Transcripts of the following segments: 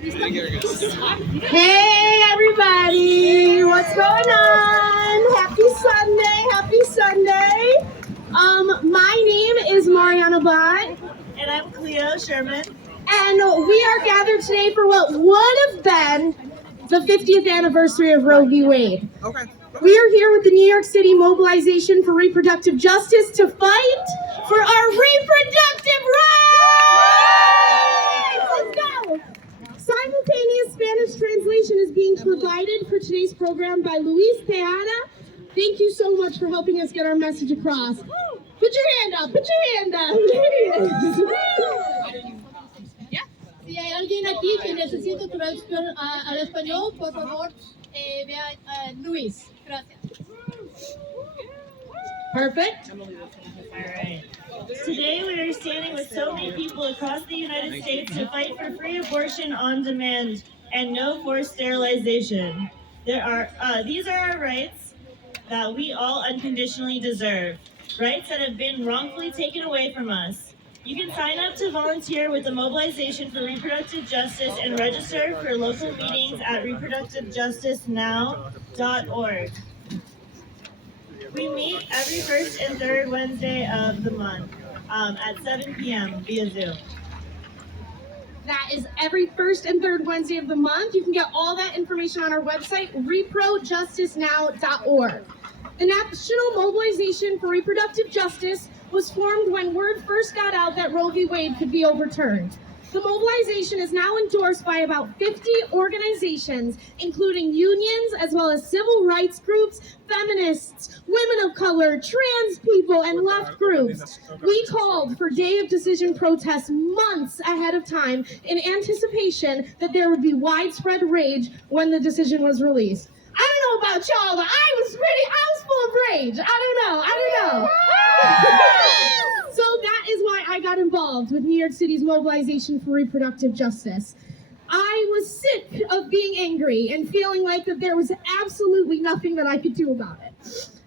Hey everybody, what's going on? Happy Sunday, happy Sunday. My name is Mariana Bott. And I'm Cleo Sherman. And we are gathered today for what would have been the 50th anniversary of Roe v. Wade. Okay. We are here with the New York City Mobilization for Reproductive Justice to fight for our reproductive rights! Let's go! Simultaneous Spanish translation is being provided for today's program by Luis Teana. Thank you so much for helping us get our message across. Put your hand up, put your hand up. There it is. Si hay alguien aquí que necesita traducción al español, por favor, vea Luis. Gracias. Perfect. All right. Today we are standing with so many people across the United States to fight for free abortion on demand and no forced sterilization. These are our rights that we all unconditionally deserve. Rights that have been wrongfully taken away from us. You can sign up to volunteer with the Mobilization for Reproductive Justice and register for local meetings at reproductivejusticenow.org. We meet every first and third Wednesday of the month at 7 p.m. via Zoom. That is every first and third Wednesday of the month. You can get all that information on our website, reprojustice.now.org. The National Mobilization for Reproductive Justice was formed when word first got out that Roe v. Wade could be overturned. The mobilization is now endorsed by about 50 organizations, including unions, as well as civil rights groups, feminists, women of color, trans people, and left groups. We called for day of decision protests months ahead of time in anticipation that there would be widespread rage when the decision was released. I don't know about y'all, but I was full of rage. I don't know. So that is why I got involved with New York City's Mobilization for Reproductive Justice. I was sick of being angry and feeling like that there was absolutely nothing that I could do about it.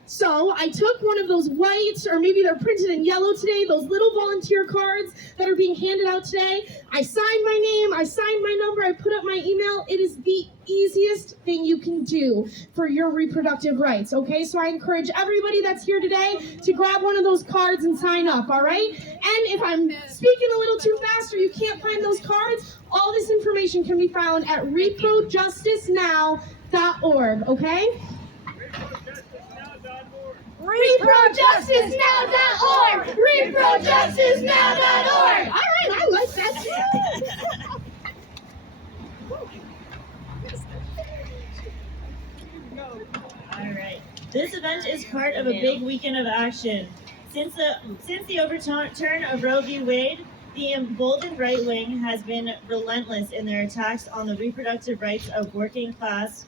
So I took one of those white, or maybe they're printed in yellow today, those little volunteer cards that are being handed out today. I signed my name, I signed my number, I put up my email. It is the easiest thing you can do for your reproductive rights, okay? So I encourage everybody that's here today to grab one of those cards and sign up, all right? And if I'm speaking a little too fast or you can't find those cards, all this information can be found at reprojusticenow.org, okay? reprojusticenow.org! reprojusticenow.org! All right, I like that too. All right. This event is part of a big weekend of action. Since the overturn of Roe v. Wade, the emboldened right wing has been relentless in their attacks on the reproductive rights of working class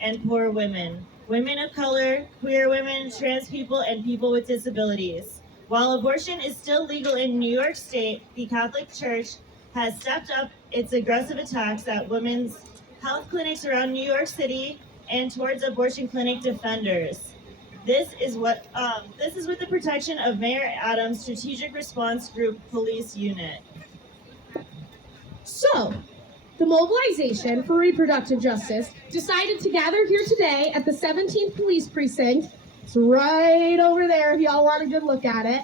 and poor women. Women of color, queer women, trans people, and people with disabilities. While abortion is still legal in New York State, the Catholic Church has stepped up its aggressive attacks at women's health clinics around New York City and towards abortion clinic defenders. This is with the protection of Mayor Adams' Strategic Response Group Police Unit. So, the Mobilization for Reproductive Justice decided to gather here today at the 17th Police Precinct. It's right over there if y'all want a good look at it.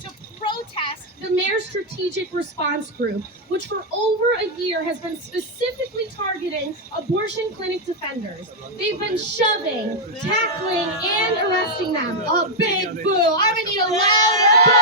To protest the Mayor's Strategic Response Group, which for over a year has been specifically targeting abortion clinic defenders. They've been shoving, tackling, and arresting them. A big boo. I'm gonna need a louder boo.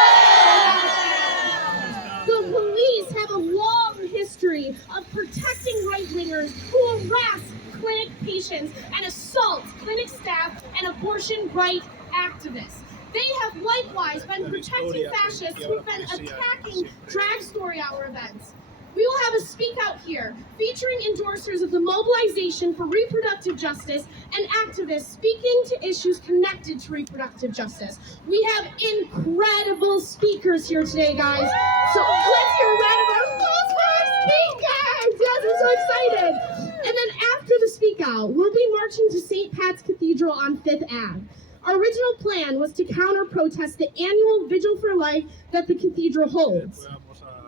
The police have a long history of protecting right-wingers who harass clinic patients and assault clinic staff and abortion right activists. They have likewise been protecting fascists who've been attacking drag story hour events. We will have a speak out here featuring endorsers of the Mobilization for Reproductive Justice and activists speaking to issues connected to reproductive justice. We have incredible speakers here today, guys. So let's hear a round of applause for our speakers. Yes, I'm so excited. And then after the speak out, we'll be marching to St. Pat's Cathedral on 5th Ave. Our original plan was to counter-protest the annual Vigil for Life that the cathedral holds.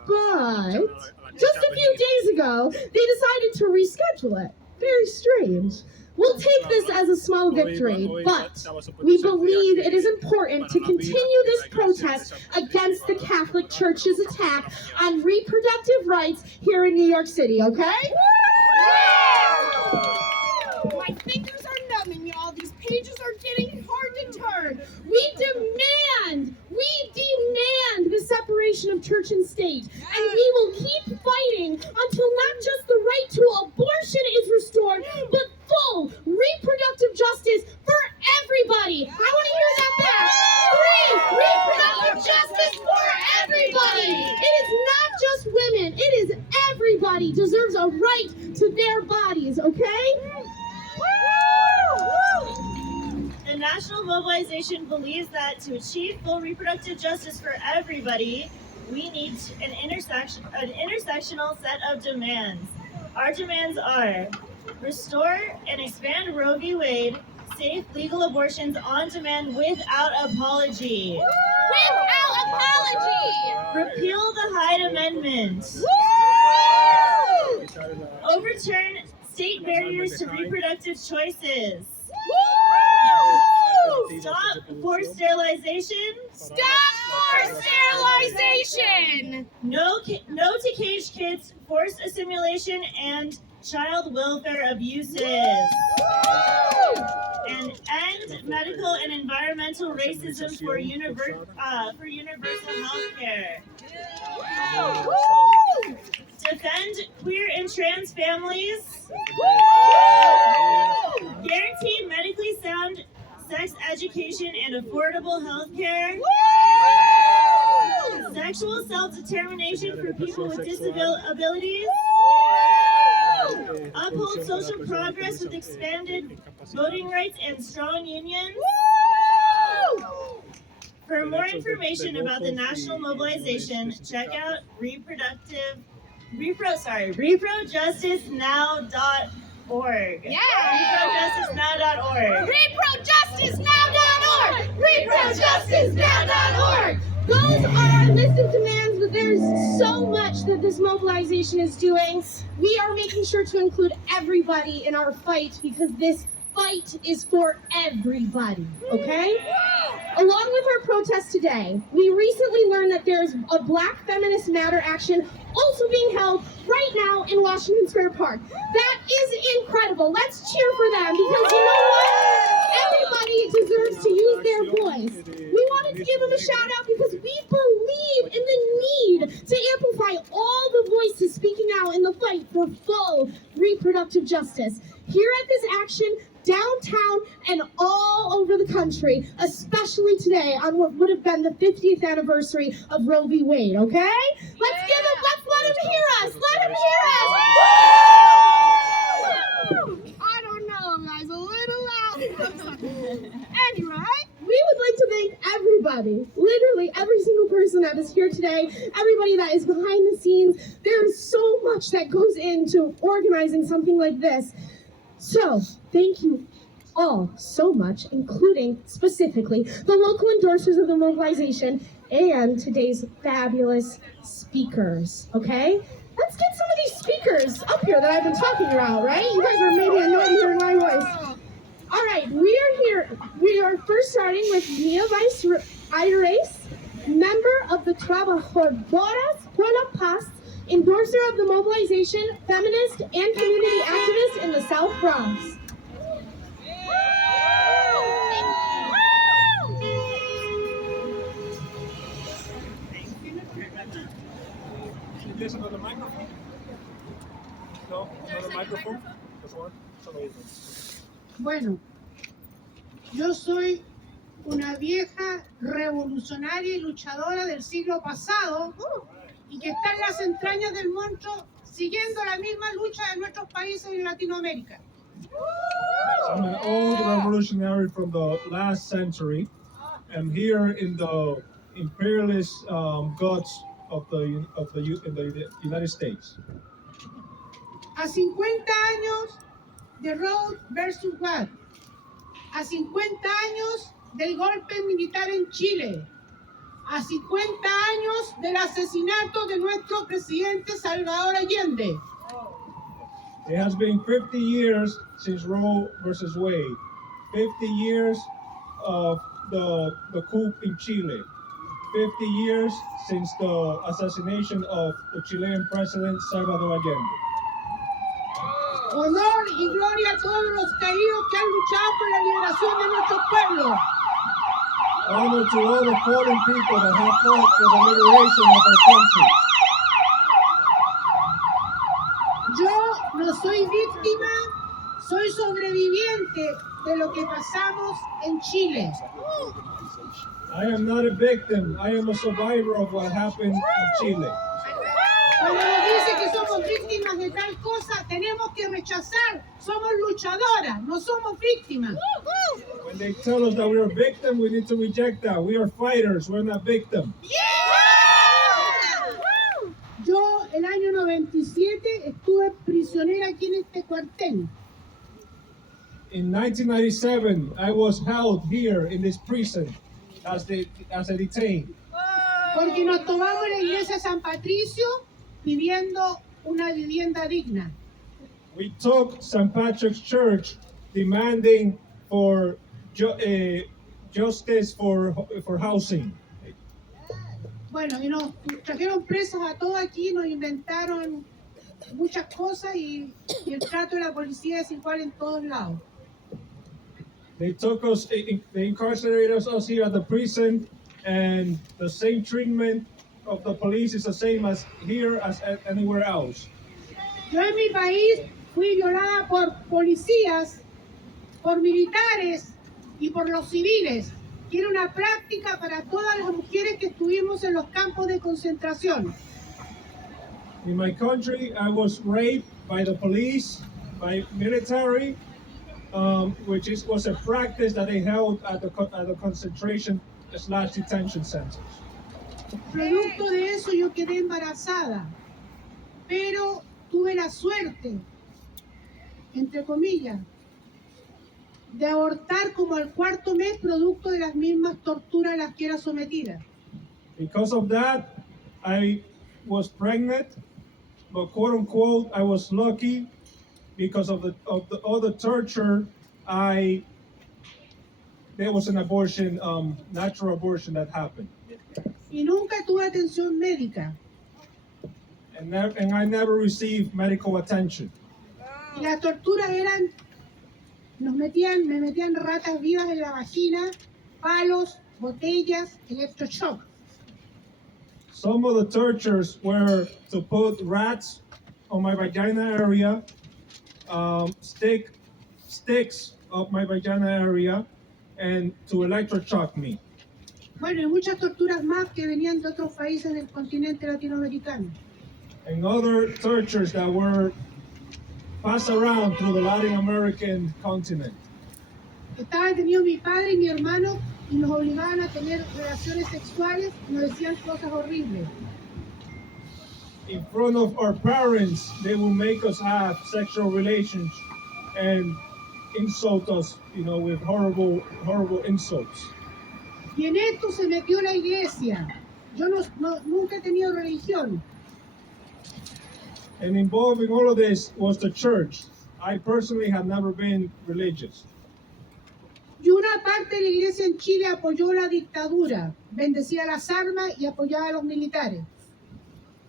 But Just a few days ago, they decided to reschedule it. Very strange. We'll take this as a small victory, but we believe it is important to continue this protest against the Catholic Church's attack on reproductive rights here in New York City, okay? My fingers are numbing, y'all. These pages are getting hard to turn. We demand the separation of church and state, and we will keep fighting until not just the right to abortion is restored, but full reproductive justice for everybody. I want to hear that back. Free reproductive justice for everybody. It is not just women. It is everybody deserves a right to their bodies, okay? The National Mobilization believes that to achieve full reproductive justice for everybody, we need an intersectional set of demands. Our demands are: restore and expand Roe v. Wade, safe legal abortions on demand without apology. Without apology! Repeal the Hyde Amendment. Overturn state barriers to reproductive choices. Stop forced sterilization. Stop forced sterilization! No to caged kids, forced assimilation, and child welfare abuses. And end medical and environmental racism for universal health care. Defend queer and trans families. Guarantee medically sound sex education and affordable health care. Sexual self-determination for people with disabilities. Uphold social progress with expanded voting rights and strong unions. For more information about the national mobilization, check out ReproJusticeNow.org. ReproJusticeNow.org. ReproJusticeNow.org! ReproJusticeNow.org. Those are a list of demands, but there's so much that this mobilization is doing. We are making sure to include everybody in our fight because this fight is for everybody, okay? Along with our protest today, we recently learned that there's a Black Feminist Matter action also being held right now in Washington Square Park. That is incredible. Let's cheer for them because you know what? Everybody deserves to use their voice. We wanted to give them a shout out because we believe in the need to amplify all the voices speaking out in the fight for full reproductive justice. Here at this action, downtown and all over the country, especially today on what would have been the 50th anniversary of Roe v. Wade, okay? Let's let them hear us. Let them hear us. I don't know, guys. A little loud. Anyway, We would like to thank everybody, literally every single person that is here today, everybody that is behind the scenes. There is so much that goes into organizing something like this. So, thank you all so much, including specifically the local endorsers of the mobilization and today's fabulous speakers, okay? Let's get some of these speakers up here that I've been talking about, right? You guys are maybe annoyed hearing my voice. All right, we are here. We are first starting with Mia Aires, member of the Trabajadoras por la Paz, endorser of the mobilization, feminist, and community activist in the South Bronx. There's another microphone? No, another microphone? There's one? Bueno, yo soy una vieja revolucionaria y luchadora del siglo pasado y que está en las entrañas del monstruo siguiendo la misma lucha de nuestros países en Latinoamérica. I'm an old revolutionary from the last century. I'm here in the imperialist guts of the United States. A 50 años de Roe versus Wade, a 50 años del golpe militar en Chile, a 50 años del asesinato de nuestro presidente Salvador Allende. It has been 50 years since Roe versus Wade, 50 years of the coup in Chile, 50 years since the assassination of the Chilean president Salvador Allende. Honor y gloria a todos los caídos que han luchado por la liberación de nuestro pueblo. Honor to all the fallen people that have fought for the liberation of our country. Yo no soy víctima, soy sobreviviente de lo que pasamos en Chile. I am not a victim. I am a survivor of what happened in Chile. Cuando nos dice que somos víctimas de tal cosa, tenemos que rechazar. Somos luchadoras, no somos víctimas. When they tell us that we're a victim, we need to reject that. We are fighters. We're not victims. Yo el año 97 estuve prisionera aquí en este cuartel. In 1997, I was held here in this prison as a detained. Porque nos tomamos la iglesia San Patricio pidiendo una vivienda digna. We took St. Patrick's Church demanding for justice for housing. Bueno, y nos trajeron presos a todos aquí, nos inventaron muchas cosas y el trato de la policía es igual en todos lados. They took us, they incarcerated us here at the prison, and the same treatment of the police is the same as here as anywhere else. Yo en mi país fui violada por policías, por militares y por los civiles, que era una práctica para todas las mujeres que estuvimos en los campos de concentración. In my country, I was raped by the police, by military, which was a practice that they held at the concentration/detention centers. Producto de eso yo quedé embarazada, pero tuve la suerte, entre comillas, de abortar como al cuarto mes producto de las mismas torturas a las que era sometida. Because of that, I was pregnant, but quote unquote, I was lucky because of all the torture. There was an abortion, natural abortion that happened. Y nunca tuve atención médica. And I never received medical attention. Y las torturas eran, me metían ratas vivas en la vagina, palos, botellas, electroshock. Some of the tortures were to put rats on my vagina area, sticks up my vagina area, and to electroshock me. Bueno, y muchas torturas más que venían de otros países del continente latinoamericano. And other tortures that were passed around through the Latin American continent. Estaba detenido mi padre y mi hermano y nos obligaban a tener relaciones sexuales y nos decían cosas horribles. In front of our parents, they will make us have sexual relations and insult us, with horrible insults. Y en esto se metió la iglesia. Yo nunca he tenido religión. And involved in all of this was the church. I personally have never been religious. Y una parte de la iglesia en Chile apoyó la dictadura, bendecía las armas y apoyaba a los militares.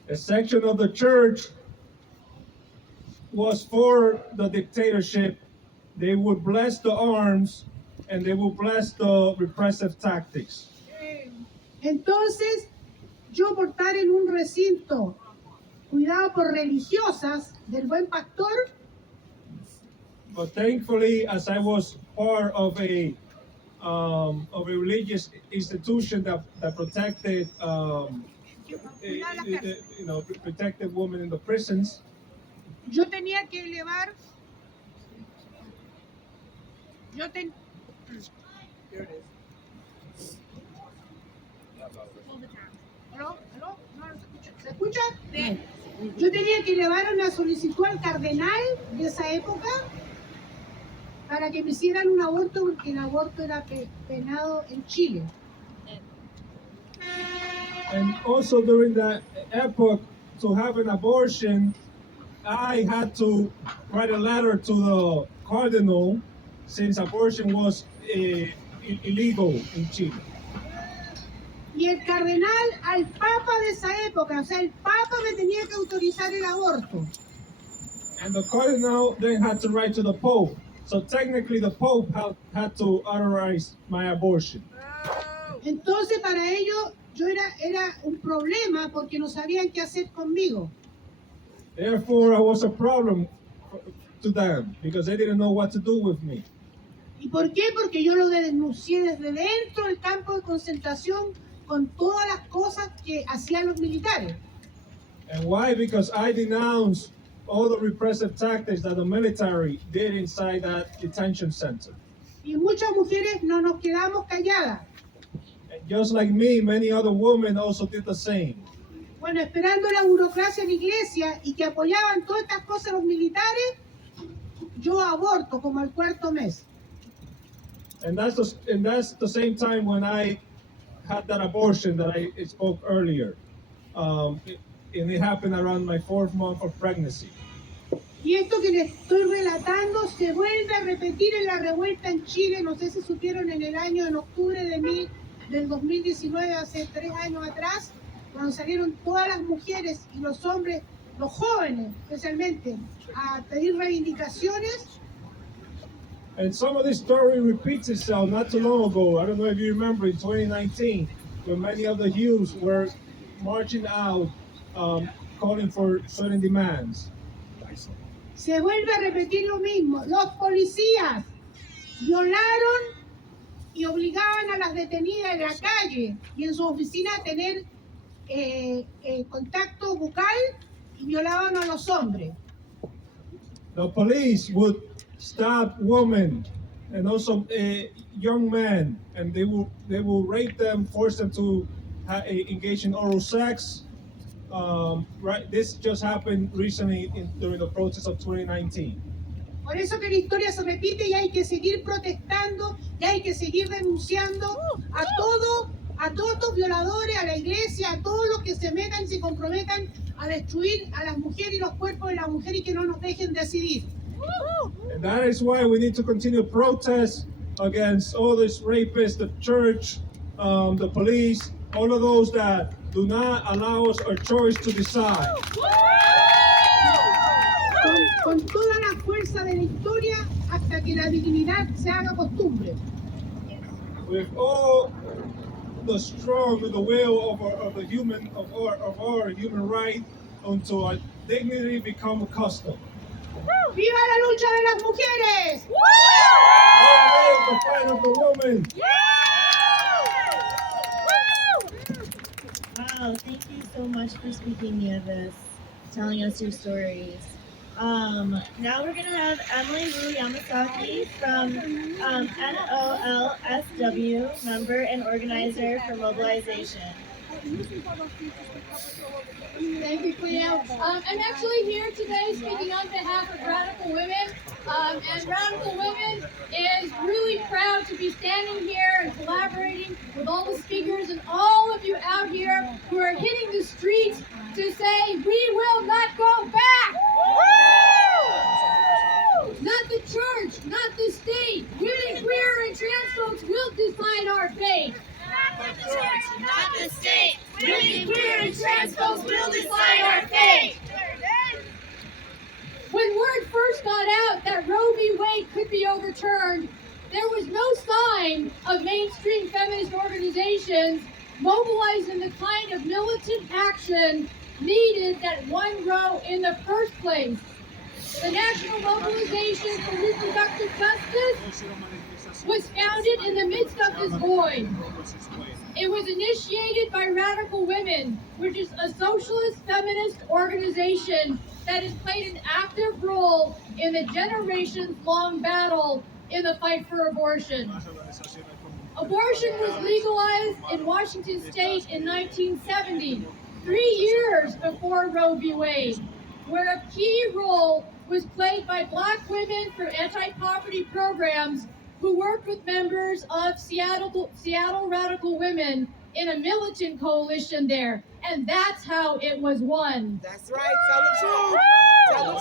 A section of the church was for the dictatorship. They would bless the arms and they would bless the repressive tactics. Entonces, yo por estar en un recinto cuidado por religiosas del buen pastor, But thankfully, as I was part of a religious institution that protected, protected women in the prisons, yo tenía que elevar, ¿Aló? ¿Aló? No, no se escucha. Yo tenía que elevar una solicitud al cardenal de esa época para que me hicieran un aborto, porque el aborto era penado en Chile. And also during that epoch, to have an abortion, I had to write a letter to the cardinal since abortion was illegal in Chile. Y el cardenal al papa de esa época, o sea, el papa me tenía que autorizar el aborto. And the cardinal then had to write to the Pope. So technically the Pope had to authorize my abortion. Entonces para ellos yo era un problema porque no sabían qué hacer conmigo. Therefore, I was a problem to them because they didn't know what to do with me. ¿Y por qué? Porque yo lo denuncié desde dentro del campo de concentración con todas las cosas que hacían los militares. And why? Because I denounced all the repressive tactics that the military did inside that detention center. Y muchas mujeres no nos quedamos calladas. And just like me, many other women also did the same. Bueno, esperando la burocracia en la iglesia y que apoyaban todas estas cosas los militares, yo aborto como al cuarto mes. And that's the same time when I had that abortion that I spoke earlier. And it happened around my 4th month of pregnancy. Y esto que les estoy relatando se vuelve a repetir en la revuelta en Chile. No sé si supieron en el año, en octubre del 2019, hace 3 años atrás, cuando salieron todas las mujeres y los hombres, los jóvenes especialmente, a pedir reivindicaciones. And some of this story repeats itself not too long ago. I don't know if you remember in 2019, when many of the youths were marching out, calling for certain demands. Se vuelve a repetir lo mismo. Los policías violaron y obligaban a las detenidas en la calle y en su oficina a tener contacto bucal y violaban a los hombres. The police would stop women and also young men, and they will rape them, force them to engage in oral sex. Right, this just happened recently during the protests of 2019. Por eso que la historia se repite y hay que seguir protestando y hay que seguir denunciando a todos estos violadores, a la iglesia, a todos los que se metan y se comprometan a destruir a las mujeres y los cuerpos de las mujeres y que no nos dejen decidir. And that is why we need to continue protest against all these rapists, the church, the police, all of those that do not allow us our choice to decide. Con toda la fuerza de la historia hasta que la dignidad se haga costumbre. With all the strong, with the will of our human right, until our dignity become a custom. ¡Viva la lucha de las mujeres! Long live the fight of the woman! Wow, thank you so much for speaking, Nieves, telling us your stories. Now we're going to have Emily Wu Yamasaki from NOLSW, member and organizer for mobilization. Thank you, Cleo. I'm actually here today speaking on behalf of Radical Women. And Radical Women is really proud to be standing here and collaborating with all the speakers and all of you out here who are hitting the streets to say, we will not go back! Not the church, not the state. Women, queer, and trans folks will decide our fate. Not the church, not the state. Women, queer, and trans folks will decide our fate. When word first got out that Roe v. Wade could be overturned, there was no sign of mainstream feminist organizations mobilizing the kind of militant action needed that won Roe in the first place. The National Mobilization for Reproductive Justice was founded in the midst of this void. It was initiated by Radical Women, which is a socialist feminist organization that has played an active role in the generations-long battle in the fight for abortion. Abortion was legalized in Washington state in 1970, 3 years before Roe v. Wade, where a key role was played by Black women from anti-poverty programs who worked with members of Seattle Radical Women in a militant coalition there, and that's how it was won. That's right. Tell the truth. Tell the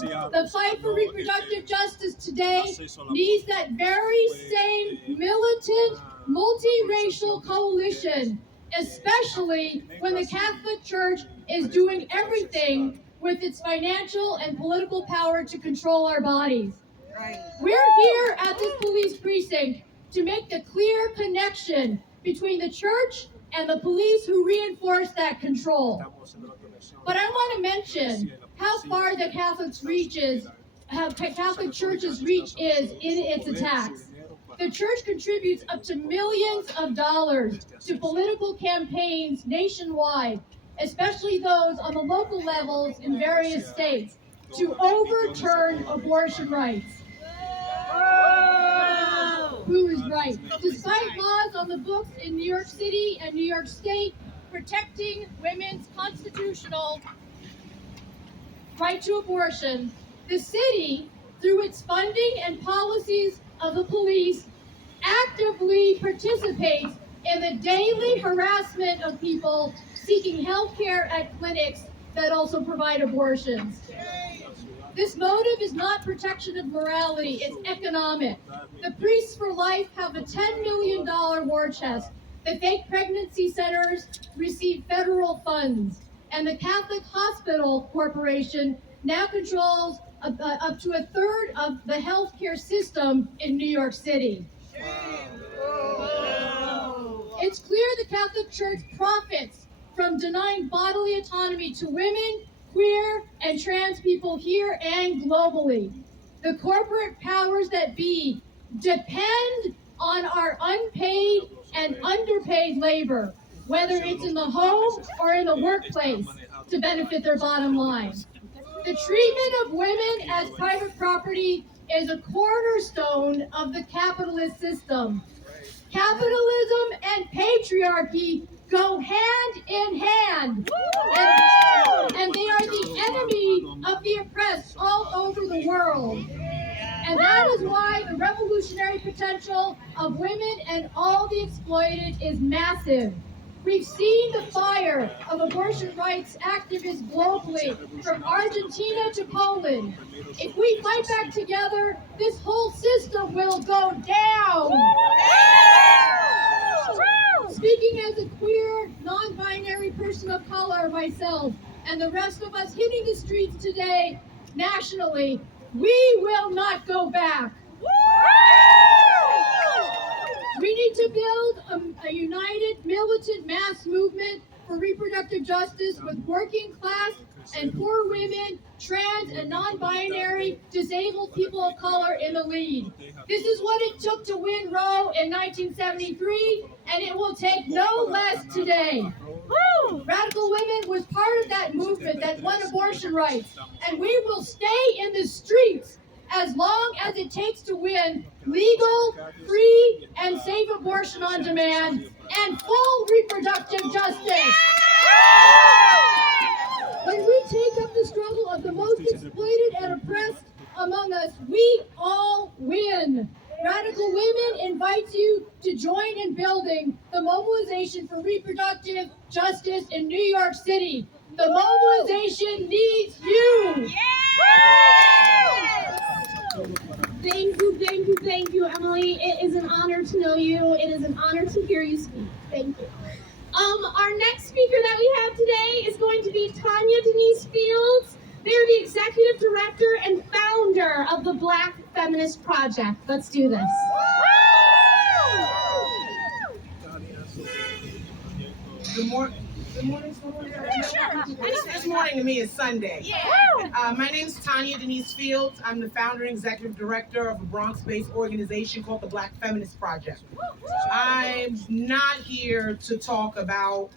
truth. The fight for reproductive justice today needs that very same militant, multiracial coalition, especially when the Catholic Church is doing everything with its financial and political power to control our bodies. Right. We're here at this police precinct to make the clear connection between the church and the police who reinforce that control. But I want to mention how far the Catholic Church's reach is in its attacks. The church contributes up to millions of dollars to political campaigns nationwide, especially those on the local levels in various states, to overturn abortion rights. Who is right? Despite laws on the books in New York City and New York State protecting women's constitutional right to abortion, the city, through its funding and policies of the police, actively participates in the daily harassment of people seeking health care at clinics that also provide abortions. This motive is not protection of morality, it's economic. The Priests for Life have a $10 million war chest. The fake pregnancy centers receive federal funds. And the Catholic Hospital Corporation now controls up to a third of the healthcare system in New York City. It's clear the Catholic Church profits from denying bodily autonomy to women, queer, and trans people here and globally. The corporate powers that be depend on our unpaid and underpaid labor, whether it's in the home or in the workplace, to benefit their bottom line. The treatment of women as private property is a cornerstone of the capitalist system. Capitalism and patriarchy go hand in hand, and they are the enemy of the oppressed all over the world. And that is why the revolutionary potential of women and all the exploited is massive. We've seen the fire of abortion rights activists globally, from Argentina to Poland. If we fight back together, this whole system will go down. Speaking as a queer, non-binary person of color myself, and the rest of us hitting the streets today, nationally, we will not go back. We need to build a united, militant mass movement for reproductive justice with working class and poor women, trans and non-binary, disabled people of color in the lead. This is what it took to win Roe in 1973, and it will take no less today. Radical Women was part of that movement that won abortion rights, and we will stay in the streets as long as it takes to win legal, free, and safe abortion on demand and full reproductive justice. When we take up the struggle of the most exploited and oppressed among us, we all win. Radical Women invites you to join in building the mobilization for reproductive justice in New York City. The mobilization needs you. Thank you, Emily. It is an honor to know you. It is an honor to hear you speak. Thank you. Our next speaker that we have today is going to be Tanya Denise Fields. They're the executive director and founder of the Black Feminist Project. Let's do this. Good morning. This morning to me is Sunday. My name is Tanya Denise Fields. I'm the founder and executive director of a Bronx-based organization called the Black Feminist Project. I'm not here to talk about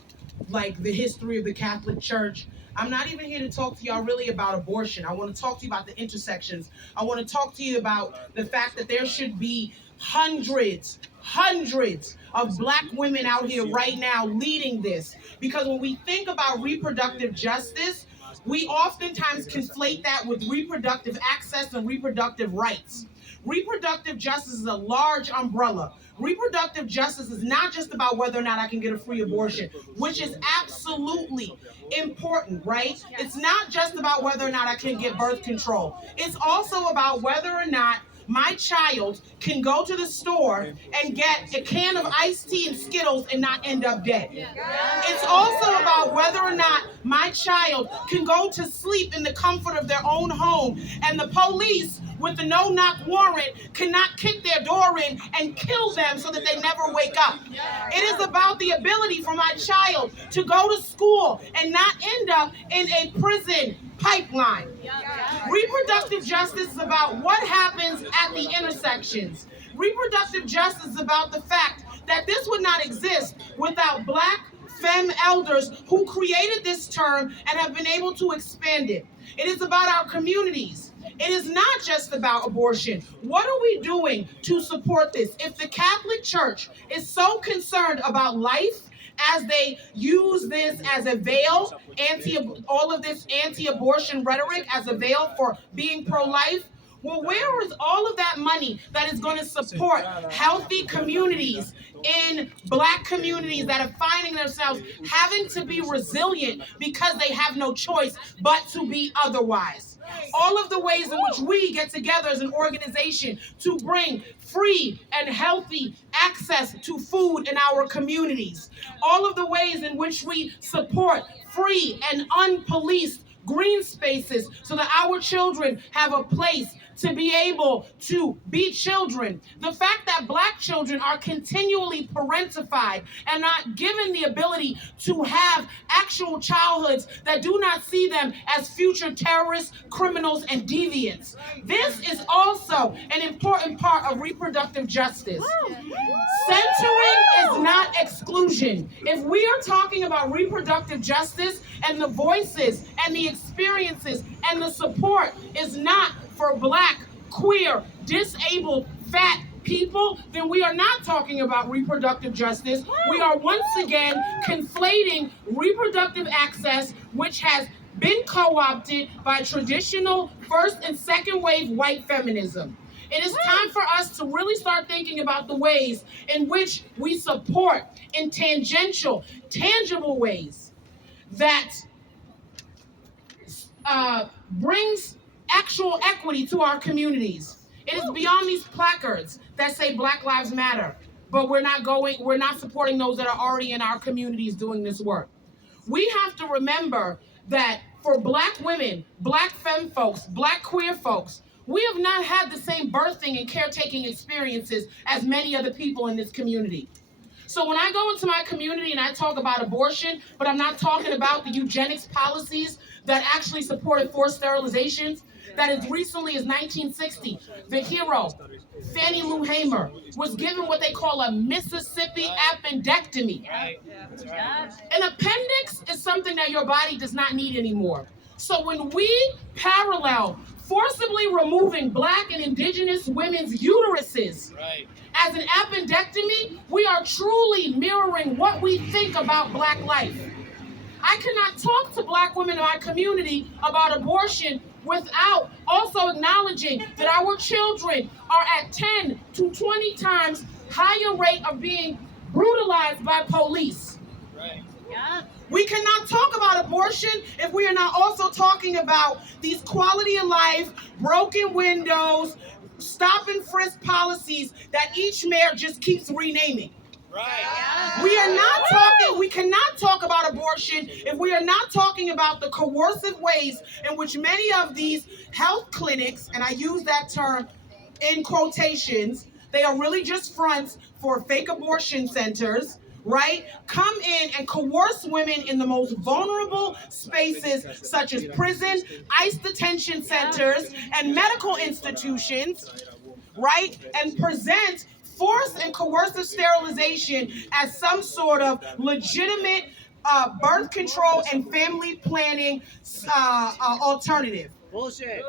the history of the Catholic Church. I'm not even here to talk to y'all really about abortion. I want to talk to you about the intersections. I want to talk to you about the fact that there should be hundreds of Black women out here right now leading this. Because when we think about reproductive justice, we oftentimes conflate that with reproductive access and reproductive rights. Reproductive justice is a large umbrella. Reproductive justice is not just about whether or not I can get a free abortion, which is absolutely important, right? It's not just about whether or not I can get birth control. It's also about whether or not my child can go to the store and get a can of iced tea and Skittles and not end up dead. It's also about whether or not my child can go to sleep in the comfort of their own home and the police with the no-knock warrant cannot kick their door in and kill them so that they never wake up. It is about the ability for my child to go to school and not end up in a prison pipeline. Reproductive justice is about what happens at the intersections. Reproductive justice is about the fact that this would not exist without Black femme elders who created this term and have been able to expand it. It is about our communities. It is not just about abortion. What are we doing to support this? If the Catholic Church is so concerned about life, as they use this as a veil, all of this anti-abortion rhetoric as a veil for being pro-life, well, where is all of that money that is going to support healthy communities in Black communities that are finding themselves having to be resilient because they have no choice but to be otherwise? All of the ways in which we get together as an organization to bring free and healthy access to food in our communities. All of the ways in which we support free and unpoliced green spaces so that our children have a place to be able to be children. The fact that Black children are continually parentified and not given the ability to have actual childhoods that do not see them as future terrorists, criminals, and deviants. This is also an important part of reproductive justice. Centering is not exclusion. If we are talking about reproductive justice and the voices and the experiences and the support is not for Black, queer, disabled, fat people, then we are not talking about reproductive justice. We are once again conflating reproductive access, which has been co-opted by traditional first and second wave white feminism. It is time for us to really start thinking about the ways in which we support in tangential, tangible ways that brings actual equity to our communities. It is beyond these placards that say Black Lives Matter, but we're not supporting those that are already in our communities doing this work. We have to remember that for Black women, Black femme folks, Black queer folks, we have not had the same birthing and caretaking experiences as many other people in this community. So when I go into my community and I talk about abortion, but I'm not talking about the eugenics policies that actually supported forced sterilizations, that as recently as 1960, the hero, Fannie Lou Hamer, was given what they call a Mississippi appendectomy. An appendix is something that your body does not need anymore. So when we parallel forcibly removing Black and indigenous women's uteruses as an appendectomy, we are truly mirroring what we think about Black life. I cannot talk to Black women in my community about abortion without also acknowledging that our children are at 10 to 20 times higher rate of being brutalized by police. We cannot talk about abortion if we are not also talking about these quality of life, broken windows, stop and frisk policies that each mayor just keeps renaming. We cannot talk about abortion if we are not talking about the coercive ways in which many of these health clinics, and I use that term in quotations, they are really just fronts for fake abortion centers, right? Come in and coerce women in the most vulnerable spaces such as prison, ICE detention centers, and medical institutions, right? And present forced and coercive sterilization as some sort of legitimate birth control and family planning alternative. Bullshit.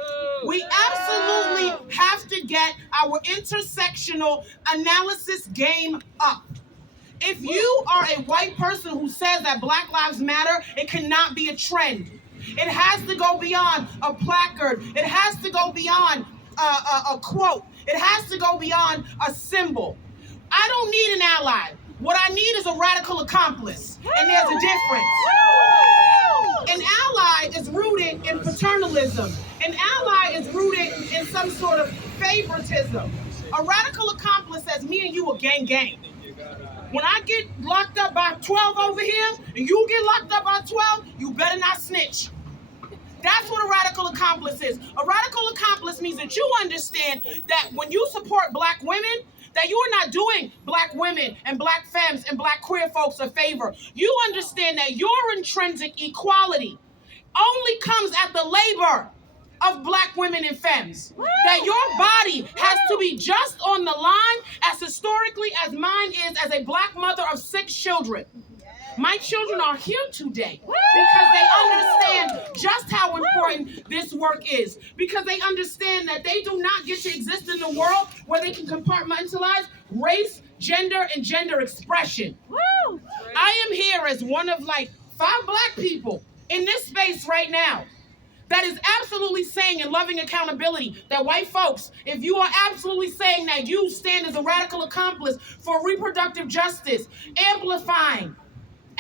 We absolutely have to get our intersectional analysis game up. If you are a white person who says that Black Lives Matter, it cannot be a trend. It has to go beyond a placard. It has to go beyond a quote. It has to go beyond a symbol. I don't need an ally. What I need is a radical accomplice, and there's a difference. An ally is rooted in paternalism. An ally is rooted in some sort of favoritism. A radical accomplice says, me and you are gang gang. When I get locked up by 12 over here, and you get locked up by 12, you better not snitch. That's what a radical accomplice is. A radical accomplice means that you understand that when you support black women, that you are not doing black women and black femmes and black queer folks a favor. You understand that your intrinsic equality only comes at the labor of black women and femmes. That your body has to be just on the line as historically as mine is as a black mother of 6 children. My children are here today because they understand just how important this work is. Because they understand that they do not get to exist in the world where they can compartmentalize race, gender, and gender expression. I am here as one of like 5 black people in this space right now that is absolutely saying in loving accountability that white folks, if you are absolutely saying that you stand as a radical accomplice for reproductive justice, amplifying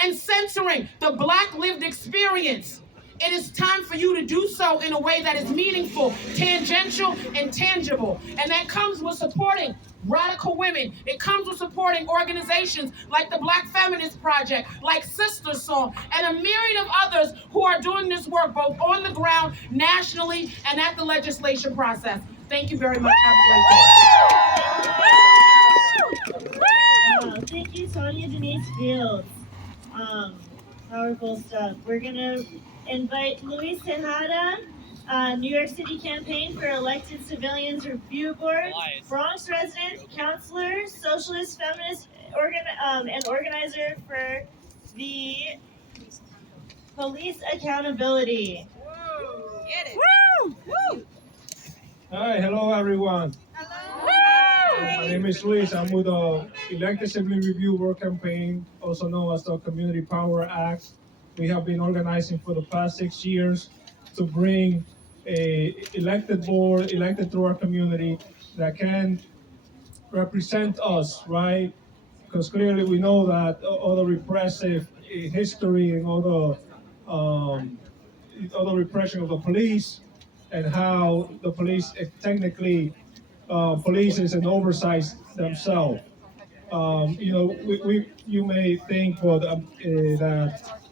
and censoring the black lived experience, it is time for you to do so in a way that is meaningful, tangential, and tangible. And that comes with supporting radical women. It comes with supporting organizations like the Black Feminist Project, like Sister Song, and a myriad of others who are doing this work both on the ground, nationally, and at the legislation process. Thank you very much. Have a great day. Wow, thank you, Tanya Denise Fields. Powerful stuff. We're gonna invite Luis Tejada, New York City Campaign for Elected Civilians Review Board, Bronx resident, counselor, socialist, feminist, and organizer for the Police Accountability. Hi, hello everyone. My name is Luis. I'm with the Elected Civilian Review Board Campaign, also known as the Community Power Act. We have been organizing for the past 6 years to bring a elected board, elected through our community, that can represent us, right? Because clearly we know that all the repressive history and all the repression of the police and how the police technically polices and oversights themselves. You may think that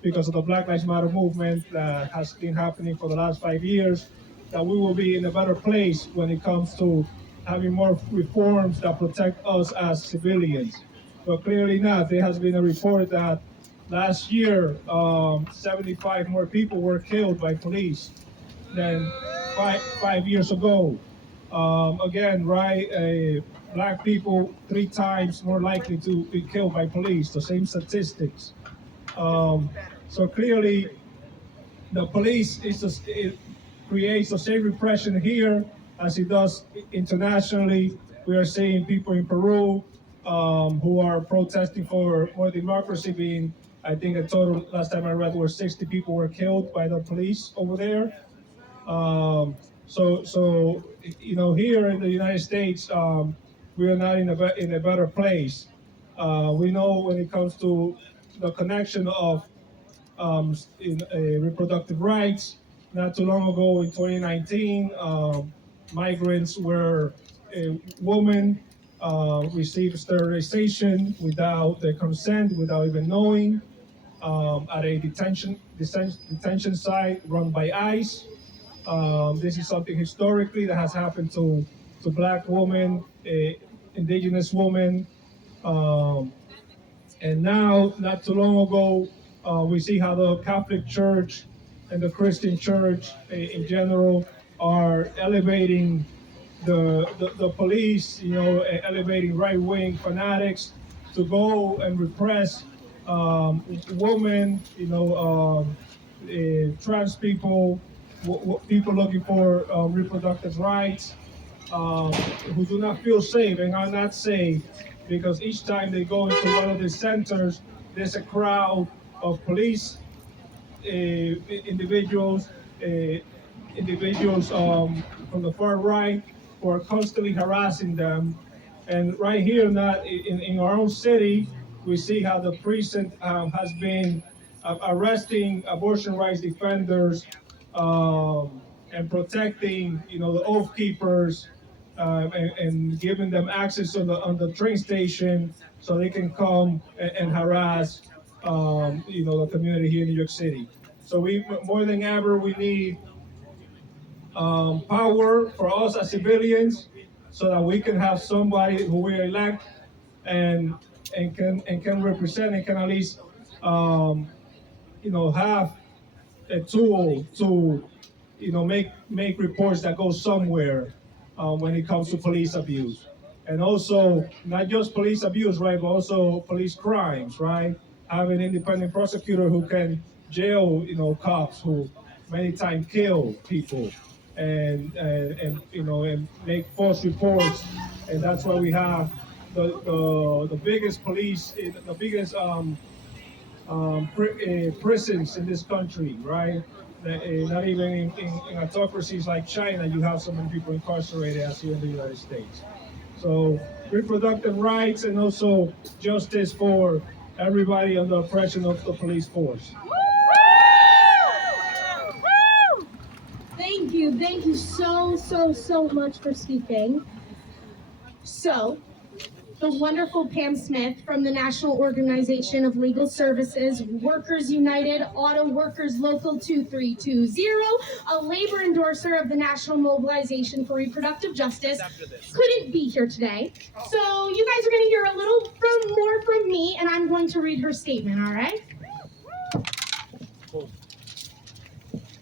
because of the Black Lives Matter movement that has been happening for the last 5 years, that we will be in a better place when it comes to having more reforms that protect us as civilians. But clearly not. There has been a report that last year, 75 more people were killed by police than five years ago. Again, right, black people 3 times more likely to be killed by police, the same statistics. So clearly, the police it creates the same repression here as it does internationally. We are seeing people in Peru who are protesting for more democracy being, I think a total, last time I read, were 60 people were killed by the police over there. So here in the United States, we are not in a better place. We know when it comes to the connection of reproductive rights. Not too long ago, in 2019, migrants were a woman received sterilization without their consent, without even knowing, at a detention site run by ICE. This is something historically that has happened to black women, indigenous women, and now, not too long ago, we see how the Catholic Church and the Christian Church in general are elevating the police, elevating right-wing fanatics to go and repress women, trans people, people looking for reproductive rights, who do not feel safe and are not safe because each time they go into one of these centers, there's a crowd of police individuals from the far right who are constantly harassing them. And right here in our own city, we see how the precinct has been arresting abortion rights defenders and protecting, the oath keepers, and giving them access on the train station so they can come and harass, the community here in New York City. So we more than ever we need power for us as civilians, so that we can have somebody who we elect and can represent and can at least have a tool to make reports that go somewhere when it comes to police abuse. And also not just police abuse, right, but also police crimes, right? Having an independent prosecutor who can jail, cops who many times kill people and make false reports. And that's why we have the biggest police, the biggest prisons in this country, right? Not even in autocracies like China, you have so many people incarcerated as here in the United States. So reproductive rights and also justice for everybody under oppression of the police force. Thank you so much for speaking. So, the wonderful Pam Smith from the National Organization of Legal Services, Workers United, Auto Workers Local 2320, a labor endorser of the National Mobilization for Reproductive Justice, couldn't be here today. So you guys are going to hear a little more from me, and I'm going to read her statement, all right?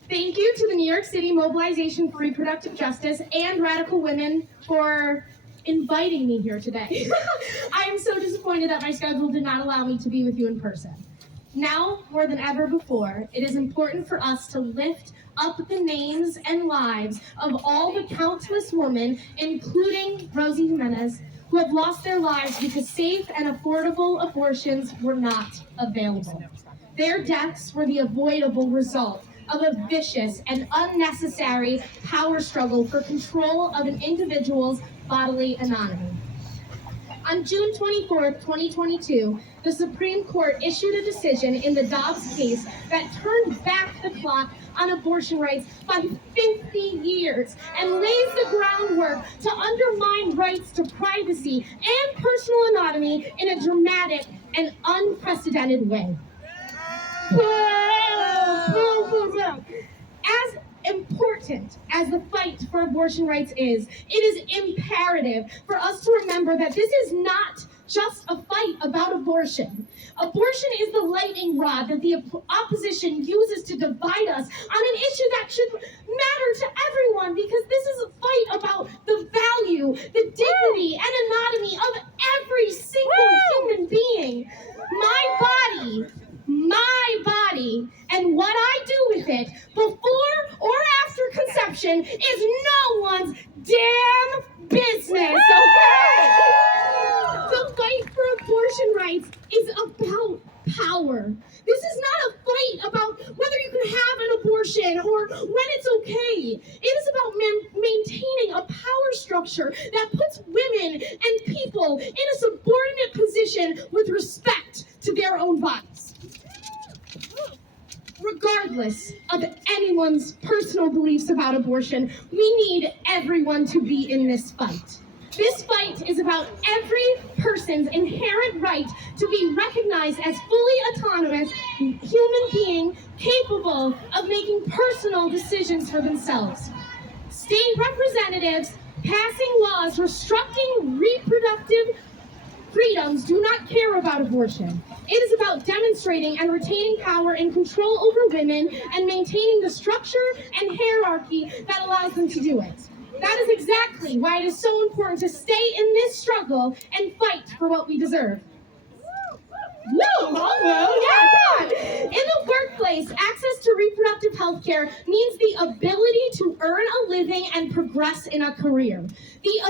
Thank you to the New York City Mobilization for Reproductive Justice and Radical Women for inviting me here today. I am so disappointed that my schedule did not allow me to be with you in person. Now, more than ever before, it is important for us to lift up the names and lives of all the countless women, including Rosie Jimenez, who have lost their lives because safe and affordable abortions were not available. Their deaths were the avoidable result of a vicious and unnecessary power struggle for control of an individual's bodily anatomy. On June 24th, 2022, the Supreme Court issued a decision in the Dobbs case that turned back the clock on abortion rights by 50 years and lays the groundwork to undermine rights to privacy and personal anatomy in a dramatic and unprecedented way. As important as the fight for abortion rights is, it is imperative for us to remember that this is not just a fight about abortion. Abortion is the lightning rod that the opposition uses to divide us on an issue that should matter to everyone, because this is a fight about the value, the dignity, and anatomy of every single human being. My body, and what I do with it before or after conception is no one's damn business, okay? The fight for abortion rights is about power. This is not a fight about whether you can have an abortion or when it's okay. It is about maintaining a power structure that puts women and people in a subordinate position with respect to their own bodies. Regardless of anyone's personal beliefs about abortion, we need everyone to be in this fight. This fight is about every person's inherent right to be recognized as fully autonomous human being capable of making personal decisions for themselves. State representatives passing laws restricting reproductive freedoms do not care about abortion. It is about demonstrating and retaining power and control over women and maintaining the structure and hierarchy that allows them to do it. That is exactly why it is so important to stay in this struggle and fight for what we deserve. Woo! Yeah, come on! In the workplace, access to reproductive health care means the ability to earn a living and progress in a career. The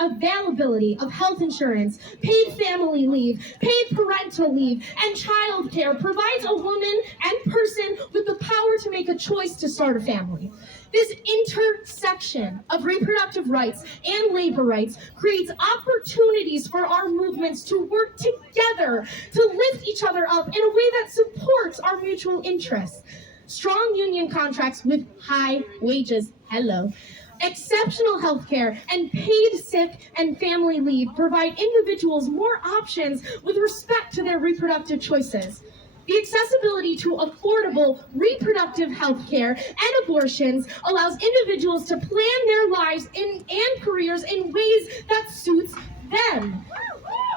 availability of health insurance, paid family leave, paid parental leave, and child care provides a woman and person with the power to make a choice to start a family. This intersection of reproductive rights and labor rights creates opportunities for our movements to work together to lift each other up in a way that supports our mutual interests. Strong union contracts with high wages, hello, exceptional health care, and paid sick and family leave provide individuals more options with respect to their reproductive choices. The accessibility to affordable reproductive health care and abortions allows individuals to plan their lives and careers in ways that suits them.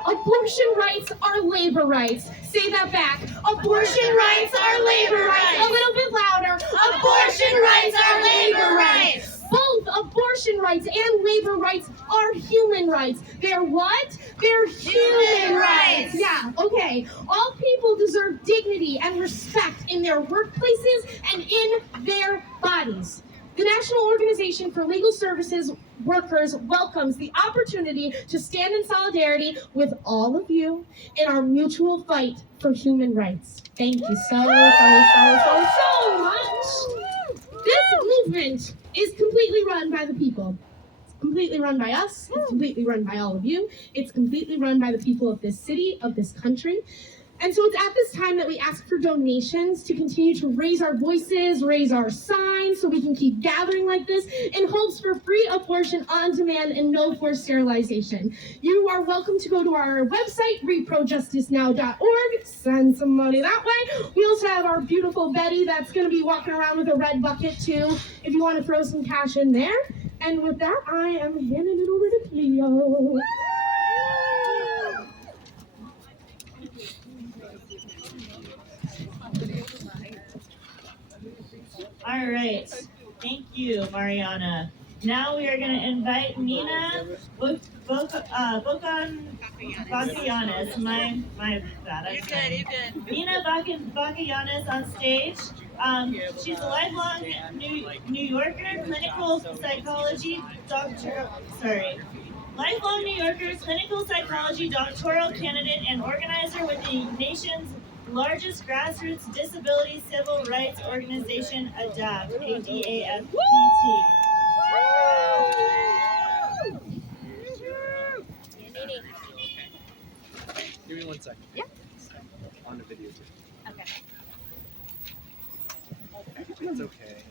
Abortion rights are labor rights. Say that back. Abortion rights are labor rights. A little bit louder. Abortion rights are labor rights. Both abortion rights and labor rights are human rights. They're what? They're human rights. Yeah, okay. All people deserve dignity and respect in their workplaces and in their bodies. The National Organization for Legal Services Workers welcomes the opportunity to stand in solidarity with all of you in our mutual fight for human rights. Thank you so much. This movement is completely run by the people. It's completely run by us. It's completely run by all of you. It's completely run by the people of this city, of this country. And so it's at this time that we ask for donations to continue to raise our voices, raise our signs, so we can keep gathering like this in hopes for free abortion on demand and no forced sterilization. You are welcome to go to our website, reprojusticenow.org, send some money that way. We also have our beautiful Betty that's going to be walking around with a red bucket too, if you want to throw some cash in there. And with that, I am handing it over to Cleo. All right. Thank you, Mariana. Now we are going to invite Nina Bakayanis. My bad. I'm sorry. You're good. Nina Bakayanis on stage. She's a lifelong New Yorker, clinical psychology doctor. Lifelong New Yorker, clinical psychology doctoral candidate and organizer with the nation's largest grassroots disability civil rights organization, ADAPT, A-D-A-F-P-T. Give me 1 second. Yeah. On the video. Okay. It's okay.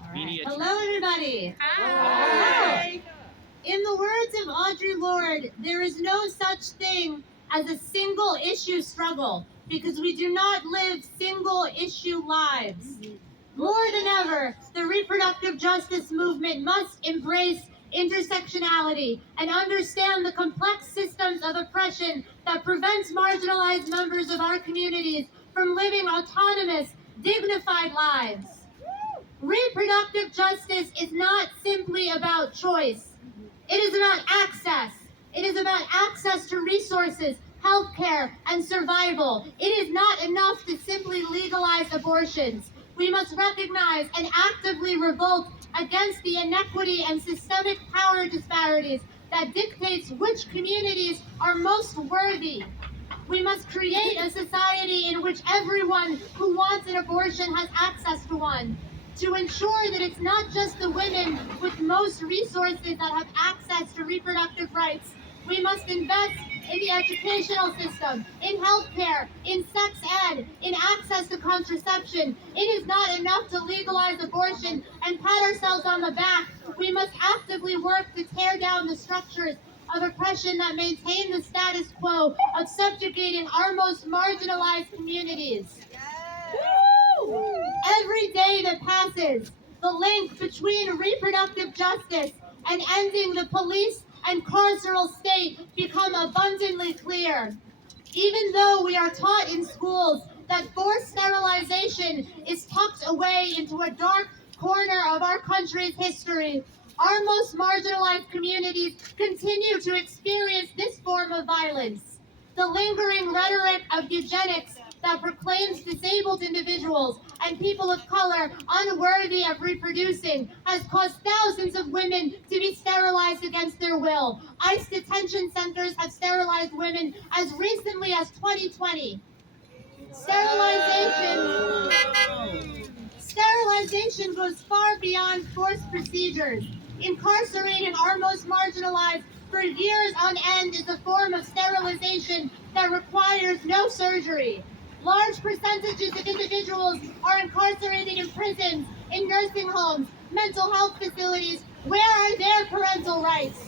All right. Hello, everybody. Hi. In the words of Audre Lorde, there is no such thing as a single issue struggle because we do not live single issue lives. More than ever, the reproductive justice movement must embrace intersectionality and understand the complex systems of oppression that prevents marginalized members of our communities from living autonomous, dignified lives. Reproductive justice is not simply about choice. It is about access. It is about access to resources, healthcare, and survival. It is not enough to simply legalize abortions. We must recognize and actively revolt against the inequity and systemic power disparities that dictates which communities are most worthy. We must create a society in which everyone who wants an abortion has access to one, to ensure that it's not just the women with most resources that have access to reproductive rights. We must invest in the educational system, in healthcare, in sex ed, in access to contraception. It is not enough to legalize abortion and pat ourselves on the back. We must actively work to tear down the structures of oppression that maintain the status quo of subjugating our most marginalized communities. Every day that passes, the link between reproductive justice and ending the police and carceral state become abundantly clear. Even though we are taught in schools that forced sterilization is tucked away into a dark corner of our country's history, our most marginalized communities continue to experience this form of violence. The lingering rhetoric of eugenics that proclaims disabled individuals and people of color unworthy of reproducing has caused thousands of women to be sterilized against their will. ICE detention centers have sterilized women as recently as 2020. Sterilization goes far beyond forced procedures. Incarcerating our most marginalized for years on end is a form of sterilization that requires no surgery. Large percentages of individuals are incarcerated in prisons, in nursing homes, mental health facilities. Where are their parental rights?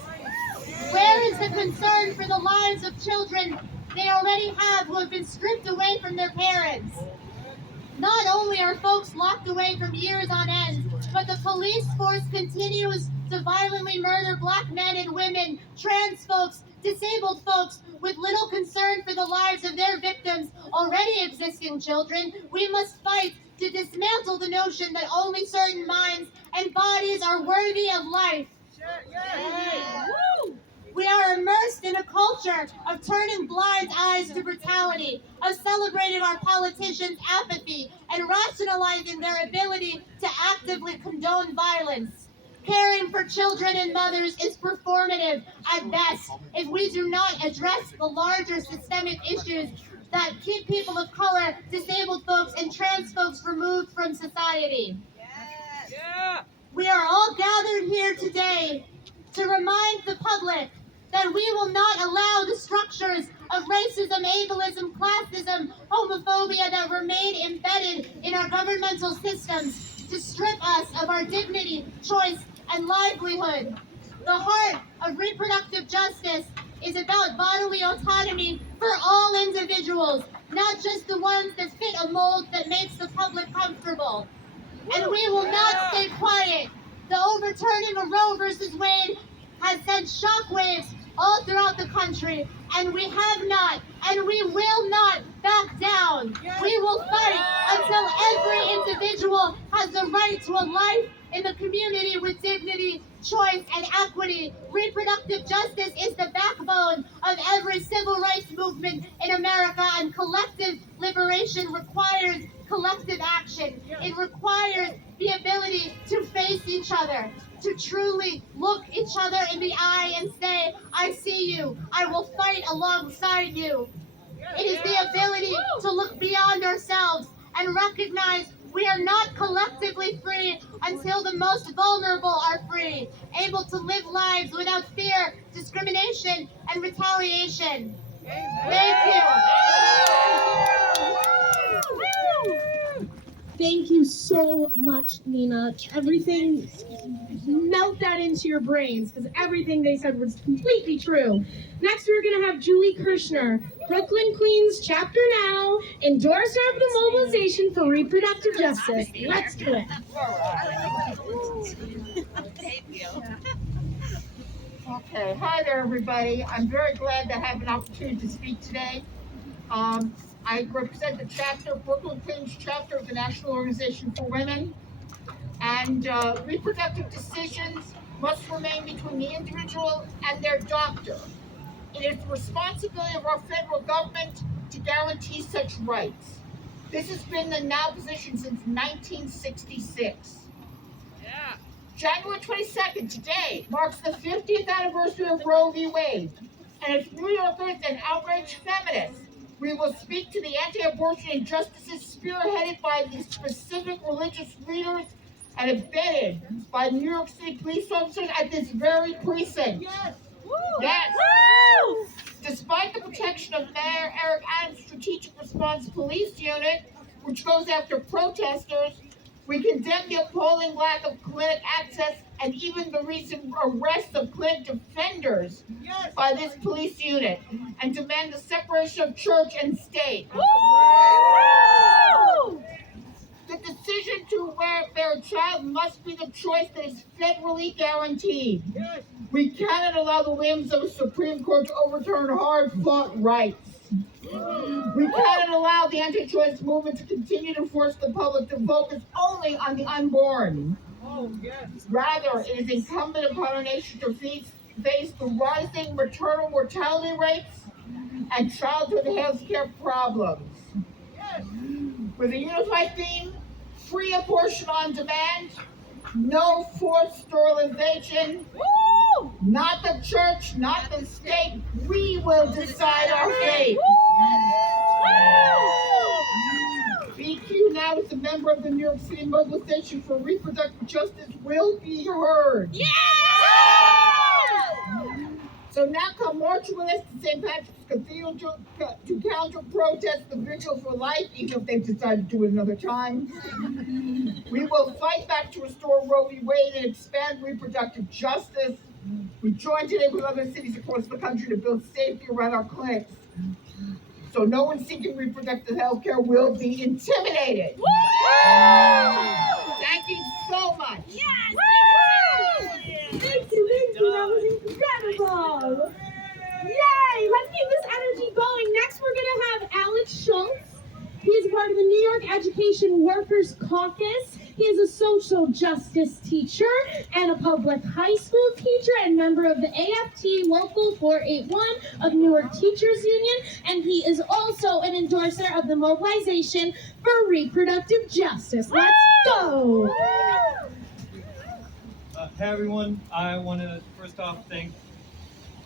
Where is the concern for the lives of children they already have who have been stripped away from their parents? Not only are folks locked away from years on end, but the police force continues to violently murder Black men and women, trans folks, disabled folks, with little concern for the lives of their victims, already existing children. We must fight to dismantle the notion that only certain minds and bodies are worthy of life. We are immersed in a culture of turning blind eyes to brutality, of celebrating our politicians' apathy, and rationalizing their ability to actively condone violence. Caring for children and mothers is performative at best if we do not address the larger systemic issues that keep people of color, disabled folks, and trans folks removed from society. We are all gathered here today to remind the public that we will not allow the structures of racism, ableism, classism, homophobia that remain embedded in our governmental systems to strip us of our dignity, choice, and livelihood. The heart of reproductive justice is about bodily autonomy for all individuals, not just the ones that fit a mold that makes the public comfortable. And we will not stay quiet. The overturning of Roe versus Wade has sent shockwaves all throughout the country, and we have not, and we will not back down. We will fight until every individual has the right to a life in the community with dignity, choice, and equity. Reproductive justice is the backbone of every civil rights movement in America, and collective liberation requires collective action. It requires the ability to face each other, to truly look each other in the eye and say, I see you, I will fight alongside you. It is the ability to look beyond ourselves and recognize we are not collectively free until the most vulnerable are free, able to live lives without fear, discrimination, and retaliation. Thank you. Thank you so much, Nina. Everything, melt that into your brains, because everything they said was completely true. Next, we're going to have Julie Kirshner, Brooklyn Queens Chapter Now, endorser of the mobilization for reproductive justice. Let's do it. Okay, hi there, everybody. I'm very glad to have an opportunity to speak today. I represent the chapter, Brooklyn Queens chapter of the National Organization for Women. And reproductive decisions must remain between the individual and their doctor. It is the responsibility of our federal government to guarantee such rights. This has been the now position since 1966. January 22nd, today, marks the 50th anniversary of Roe v. Wade. And as New Yorkers and outraged feminists, we will speak to the anti-abortion injustices spearheaded by the specific religious leaders and embedded by New York City police officers at this very precinct. Yes. Despite the protection of Mayor Eric Adams' Strategic Response Police Unit, which goes after protesters, we condemn the appalling lack of clinic access and even the recent arrest of clinic defenders by this police unit, and demand the separation of church and state. The decision to bear a child must be the choice that is federally guaranteed. We cannot allow the whims of a Supreme Court to overturn hard-fought rights. We cannot allow the anti-choice movement to continue to force the public to focus only on the unborn. Rather, it is incumbent upon our nation to face the rising maternal mortality rates and childhood health care problems. With a unified theme, free abortion on demand, no forced sterilization, not the church, not the state, we will decide our fate. BQ now as a member of the New York City Mobilization for Reproductive Justice will be heard. Yeah! So now come march with us to St. Patrick's Cathedral to counter-protest the Vigil for Life, even if they've decided to do it another time. We will fight back to restore Roe v. Wade and expand reproductive justice. We join today with other cities across the country to build safety around our clinics, so no one seeking reproductive health care will be intimidated. Woo! Thank you so much. Yes! Thank you, that was incredible! Yay! Let's keep this energy going. Next, we're going to have Alex Schultz. He is part of the New York Education Workers Caucus. He is a social justice teacher and a public high school teacher and member of the AFT Local 481 of Newark Teachers Union. And he is also an endorser of the Mobilization for Reproductive Justice. Let's go! Hey everyone, I want to first off thank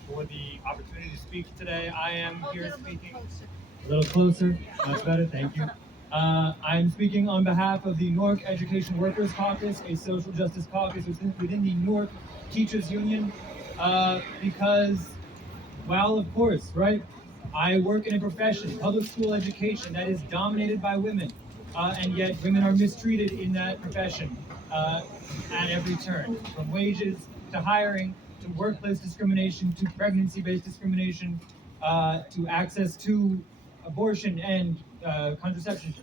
for the opportunity to speak today. I am here speaking a little closer, much better, thank you. I'm speaking on behalf of the Newark Education Workers Caucus, a social justice caucus within the Newark Teachers Union, because, well, of course, right? I work in a profession, public school education, that is dominated by women, and yet women are mistreated in that profession at every turn, from wages to hiring to workplace discrimination to pregnancy-based discrimination to access to abortion and contraception.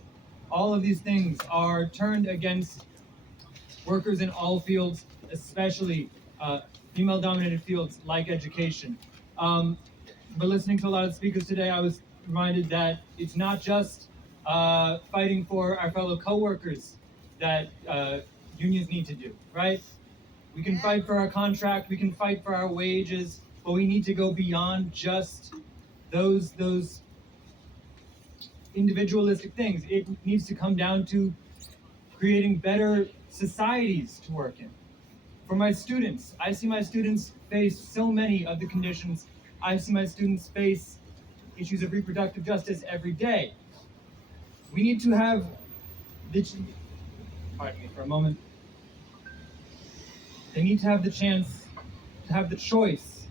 All of these things are turned against workers in all fields, especially female-dominated fields like education. But listening to a lot of speakers today, I was reminded that it's not just fighting for our fellow co-workers that unions need to do, right? We can fight for our contract, we can fight for our wages, but we need to go beyond just those individualistic things. It needs to come down to creating better societies to work in. For my students, I see my students face so many of the conditions. I see my students face issues of reproductive justice every day. We need to have pardon me for a moment. They need to have the chance to have the choice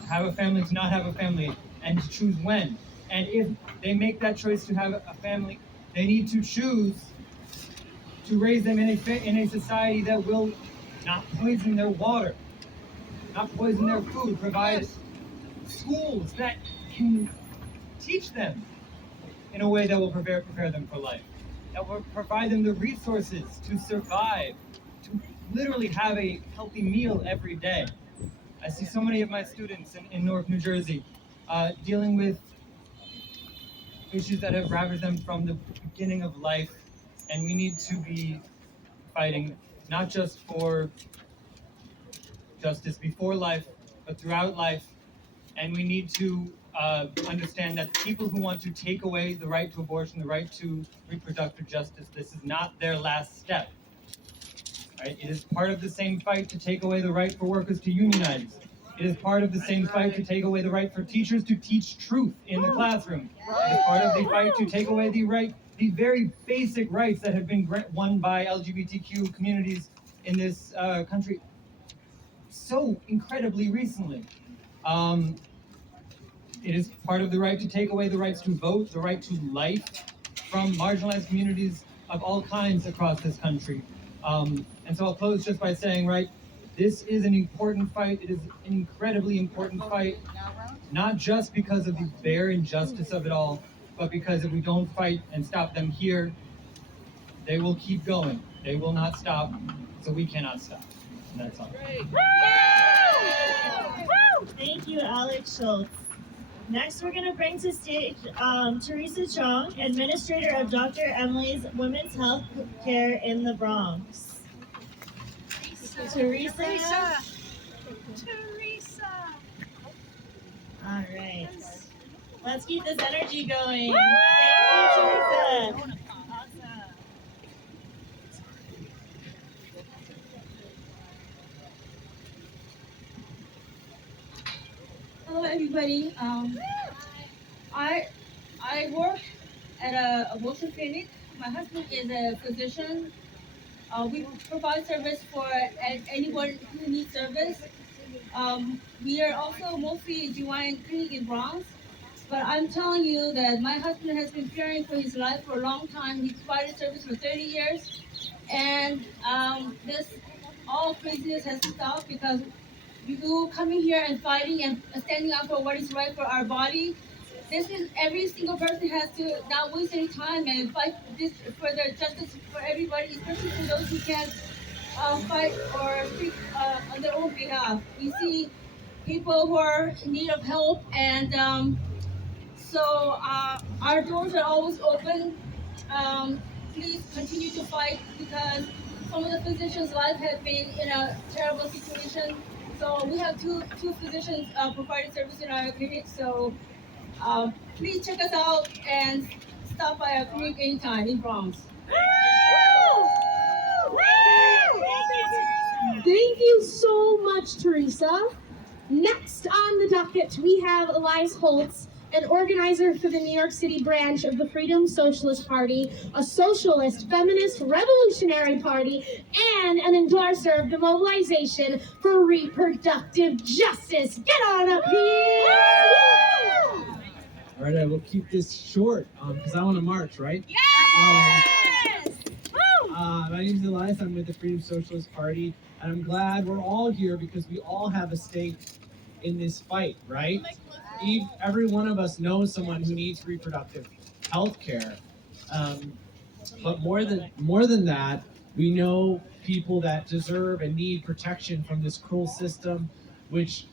to have a family, to not have a family, and to choose when. And if they make that choice to have a family, they need to choose to raise them in a society that will not poison their water, not poison their food, provide schools that can teach them in a way that will prepare them for life, that will provide them the resources to survive, to literally have a healthy meal every day. I see so many of my students in Newark, New Jersey, dealing with issues that have ravaged them from the beginning of life, and we need to be fighting not just for justice before life, but throughout life. And we need to understand that people who want to take away the right to abortion, the right to reproductive justice, this is not their last step. Right? It is part of the same fight to take away the right for workers to unionize. It is part of the same fight to take away the right for teachers to teach truth in the classroom. It is part of the fight to take away the very basic rights that have been won by LGBTQ communities in this country so incredibly recently. It is part of the right to take away the rights to vote, the right to life from marginalized communities of all kinds across this country. And so I'll close just by saying, right, this is an important fight. It is an incredibly important fight, not just because of the bare injustice of it all, but because if we don't fight and stop them here, they will keep going. They will not stop, so we cannot stop. And that's all. Thank you, Alex Schultz. Next, we're going to bring to stage Teresa Chong, administrator of Dr. Emily's Women's Health Care in the Bronx. Teresa. All right. Let's keep this energy going. Thank you, Teresa. Hello, everybody. I work at an abortion clinic. My husband is a physician. We provide service for anyone who needs service. We are also mostly GYN clinic in Bronx. But I'm telling you that my husband has been fearing for his life for a long time. He provided service for 30 years. And this all craziness has to stop because you coming here and fighting and standing up for what is right for our body. This is every single person has to not waste any time and fight this for the justice for everybody, especially for those who can't fight or speak on their own behalf. We see people who are in need of help, and so our doors are always open. Please continue to fight because some of the physicians' lives have been in a terrible situation. So we have two physicians providing service in our clinic. So please check us out and stop by our clinic anytime in Bronx. Thank you so much, Teresa. Next on the docket, we have Elias Holtz, an organizer for the New York City branch of the Freedom Socialist Party, a socialist, feminist, revolutionary party, and an endorser of the mobilization for reproductive justice. Get on up here! All right, I will keep this short because I want to march, right? My name is Elias. I'm with the Freedom Socialist Party, and I'm glad we're all here because we all have a stake in this fight, right? Every one of us knows someone who needs reproductive health care. But more than that, we know people that deserve and need protection from this cruel system, which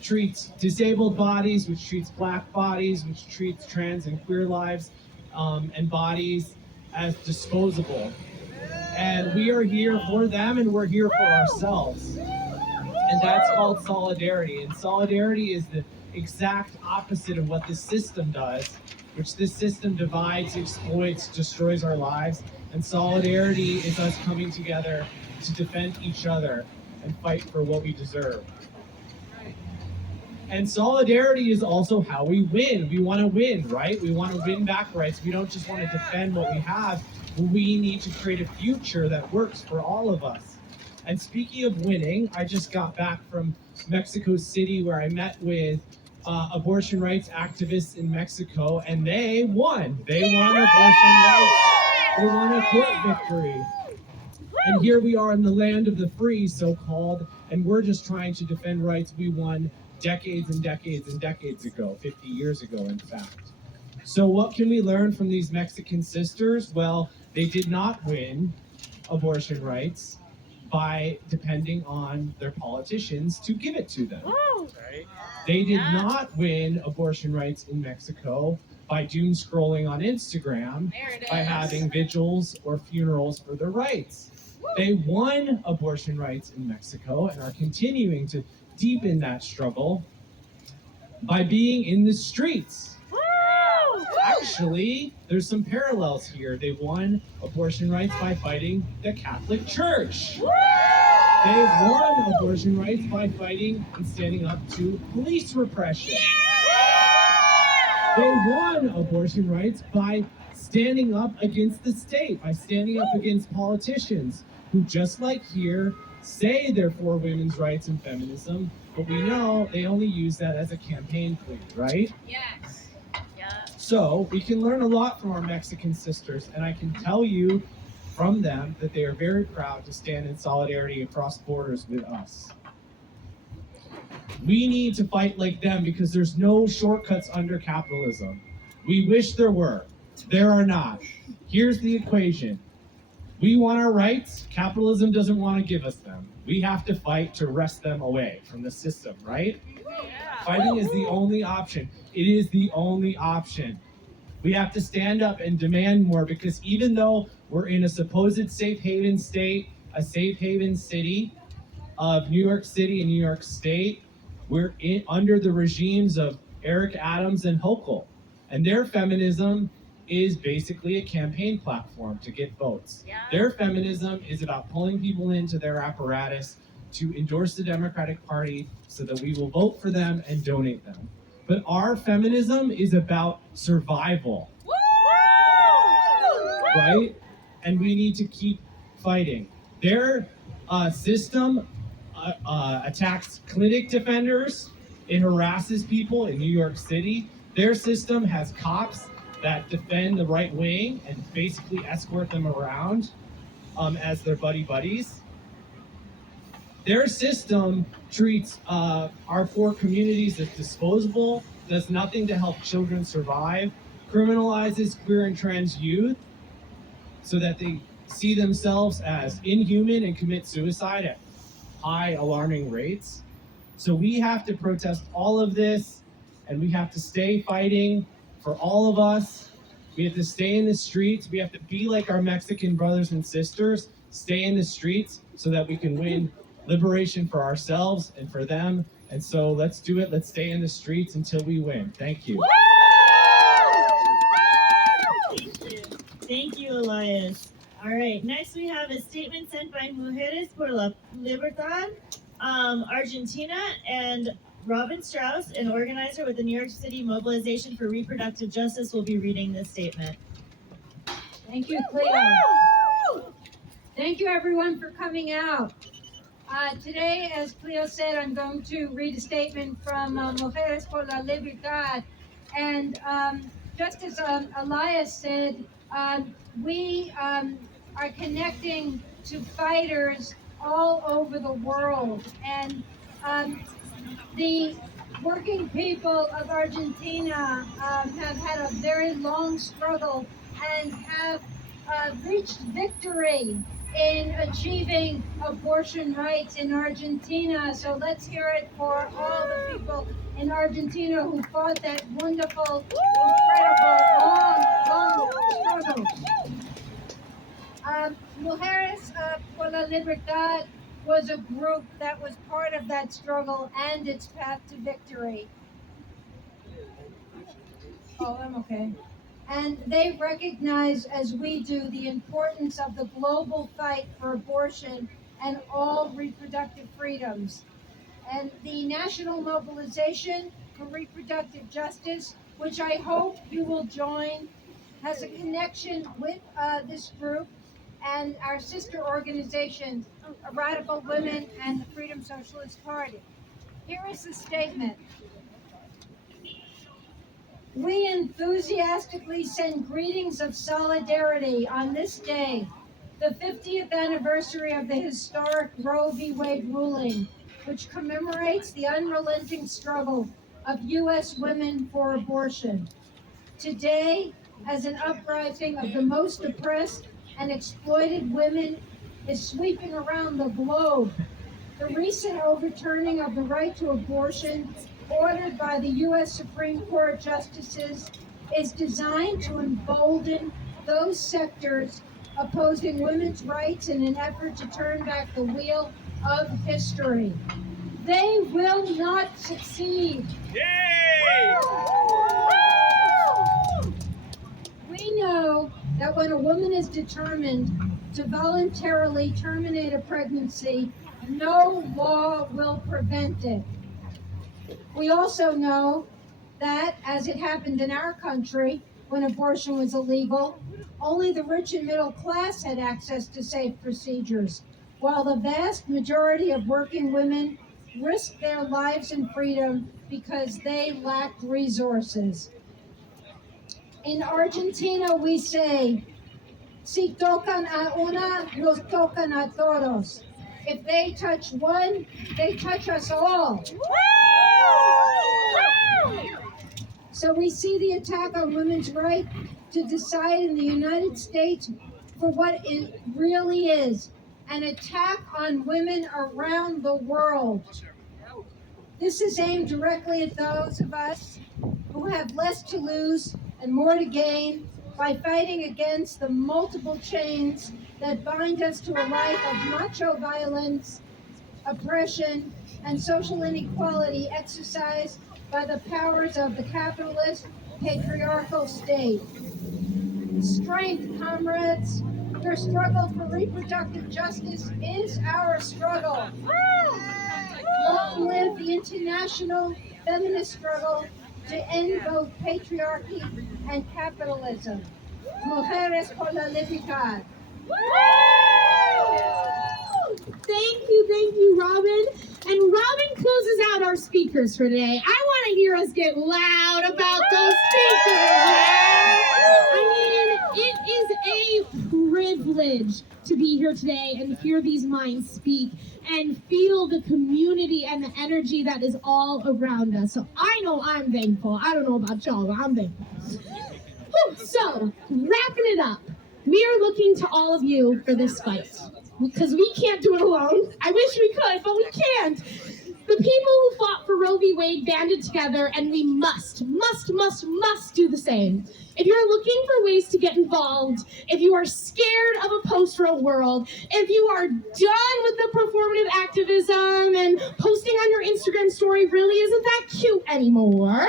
treats disabled bodies, which treats black bodies, which treats trans and queer lives and bodies as disposable. And we are here for them, and we're here for ourselves. And that's called solidarity. And solidarity is the exact opposite of what this system does, which this system divides, exploits, destroys our lives. And solidarity is us coming together to defend each other and fight for what we deserve. And solidarity is also how we win. We want to win, right? We want to win back rights. We don't just want to defend what we have. We need to create a future that works for all of us. And speaking of winning, I just got back from Mexico City where I met with abortion rights activists in Mexico, and they won. They won abortion rights. They won a court victory. And here we are in the land of the free, so-called, and we're just trying to defend rights we won decades and decades and decades ago, 50 years ago, in fact. So what can we learn from these Mexican sisters? Well, they did not win abortion rights by depending on their politicians to give it to them. They did not win abortion rights in Mexico by doom scrolling on Instagram, by having vigils or funerals for their rights. They won abortion rights in Mexico and are continuing to deepen that struggle by being in the streets. Actually, there's some parallels here. They won abortion rights by fighting the Catholic Church. They won abortion rights by fighting and standing up to police repression. They won abortion rights by standing up against the state, by standing up against politicians who, just like here, say they're for women's rights and feminism, but we know they only use that as a campaign plea, right? Yes. So we can learn a lot from our Mexican sisters, and I can tell you from them that they are very proud to stand in solidarity across borders with us. We need to fight like them because there's no shortcuts under capitalism. We wish there were. There are not. Here's the equation. We want our rights. Capitalism doesn't want to give us them. We have to fight to wrest them away from the system, right? Fighting is the only option. It is the only option. We have to stand up and demand more because even though we're in a supposed safe haven state, a safe haven city of New York City and New York State, we're under the regimes of Eric Adams and Hochul. And their feminism is basically a campaign platform to get votes. Their feminism is about pulling people into their apparatus to endorse the Democratic Party so that we will vote for them and donate them. But our feminism is about survival. right? And we need to keep fighting. Their system attacks clinic defenders. It harasses people in New York City. Their system has cops that defend the right wing and basically escort them around as their buddies. Their system treats our poor communities as disposable, does nothing to help children survive, criminalizes queer and trans youth so that they see themselves as inhuman and commit suicide at high alarming rates. So we have to protest all of this, and we have to stay fighting for all of us. We have to stay in the streets. We have to be like our Mexican brothers and sisters, stay in the streets so that we can win liberation for ourselves and for them. And so let's do it. Let's stay in the streets until we win. Thank you. Thank you, Elias. All right, next we have a statement sent by Mujeres por la Libertad, Argentina, and Robin Strauss, an organizer with the New York City Mobilization for Reproductive Justice, will be reading this statement. Thank you, Cleo. Thank you, everyone, for coming out. Today, as Cleo said, I'm going to read a statement from Mujeres por la Libertad. And just as Elias said, we are connecting to fighters all over the world. And the working people of Argentina have had a very long struggle and have reached victory in achieving abortion rights in Argentina. So let's hear it for all the people in Argentina who fought that wonderful, incredible, long struggle. Mujeres por la Libertad was a group that was part of that struggle and its path to victory. Oh, I'm okay. And they recognize, as we do, the importance of the global fight for abortion and all reproductive freedoms. And the National Mobilization for Reproductive Justice, which I hope you will join, has a connection with this group and our sister organizations, Radical Women and the Freedom Socialist Party. Here is the statement. We enthusiastically send greetings of solidarity on this day, the 50th anniversary of the historic Roe v. Wade ruling, which commemorates the unrelenting struggle of U.S. women for abortion. Today, as an uprising of the most oppressed and exploited women is sweeping around the globe, the recent overturning of the right to abortion ordered by the U.S. Supreme Court justices is designed to embolden those sectors opposing women's rights in an effort to turn back the wheel of history. They will not succeed. Yay! We know that when a woman is determined to voluntarily terminate a pregnancy, no law will prevent it. We also know that, as it happened in our country when abortion was illegal, only the rich and middle class had access to safe procedures, while the vast majority of working women risked their lives and freedom because they lacked resources. In Argentina, we say, si tocan a una, nos tocan a todos. If they touch one, they touch us all. So we see the attack on women's right to decide in the United States for what it really is, an attack on women around the world. This is aimed directly at those of us who have less to lose and more to gain by fighting against the multiple chains that bind us to a life of macho violence, oppression, and social inequality exercised by the powers of the capitalist, patriarchal state. Strength, comrades. Your struggle for reproductive justice is our struggle. Long live the international feminist struggle to end both patriarchy and capitalism. Mujeres por la Libertad. Thank you, Robin. And Robin closes out our speakers for today. I want to hear us get loud about those speakers. I mean, it is a privilege to be here today and hear these minds speak and feel the community and the energy that is all around us. So I know I'm thankful. I don't know about y'all, but I'm thankful. Whew. So, wrapping it up, we are looking to all of you for this fight. Because we can't do it alone. I wish we could, but we can't. The people who fought for Roe v. Wade banded together, and we must do the same. If you're looking for ways to get involved, if you are scared of a post-Roe world, if you are done with the performative activism and posting on your Instagram story really isn't that cute anymore,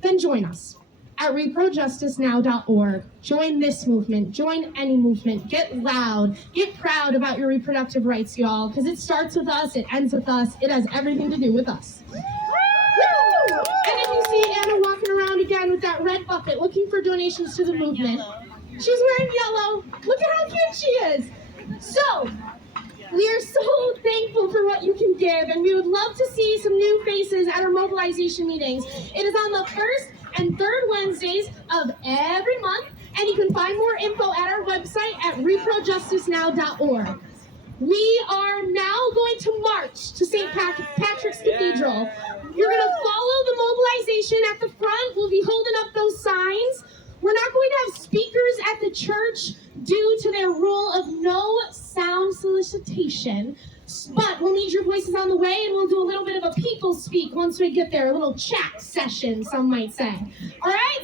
then join us at reprojusticenow.org. Join this movement. Join any movement. Get loud. Get proud about your reproductive rights, y'all, because it starts with us. It ends with us. It has everything to do with us. Woo! And if you see Anna walking around again with that red bucket looking for donations to the movement, she's wearing yellow. Look at how cute she is. So, we are so thankful for what you can give, and we would love to see some new faces at our mobilization meetings. It is on the first and third Wednesdays of every month, and you can find more info at our website at reprojusticenow.org. We are now going to march to St. Patrick's Cathedral. You're going to follow the mobilization at the front. We'll be holding up those signs. We're not going to have speakers at the church due to their rule of no sound solicitation. But we'll need your voices on the way, and we'll do a little bit of a people speak once we get there, a little chat session, some might say. All right?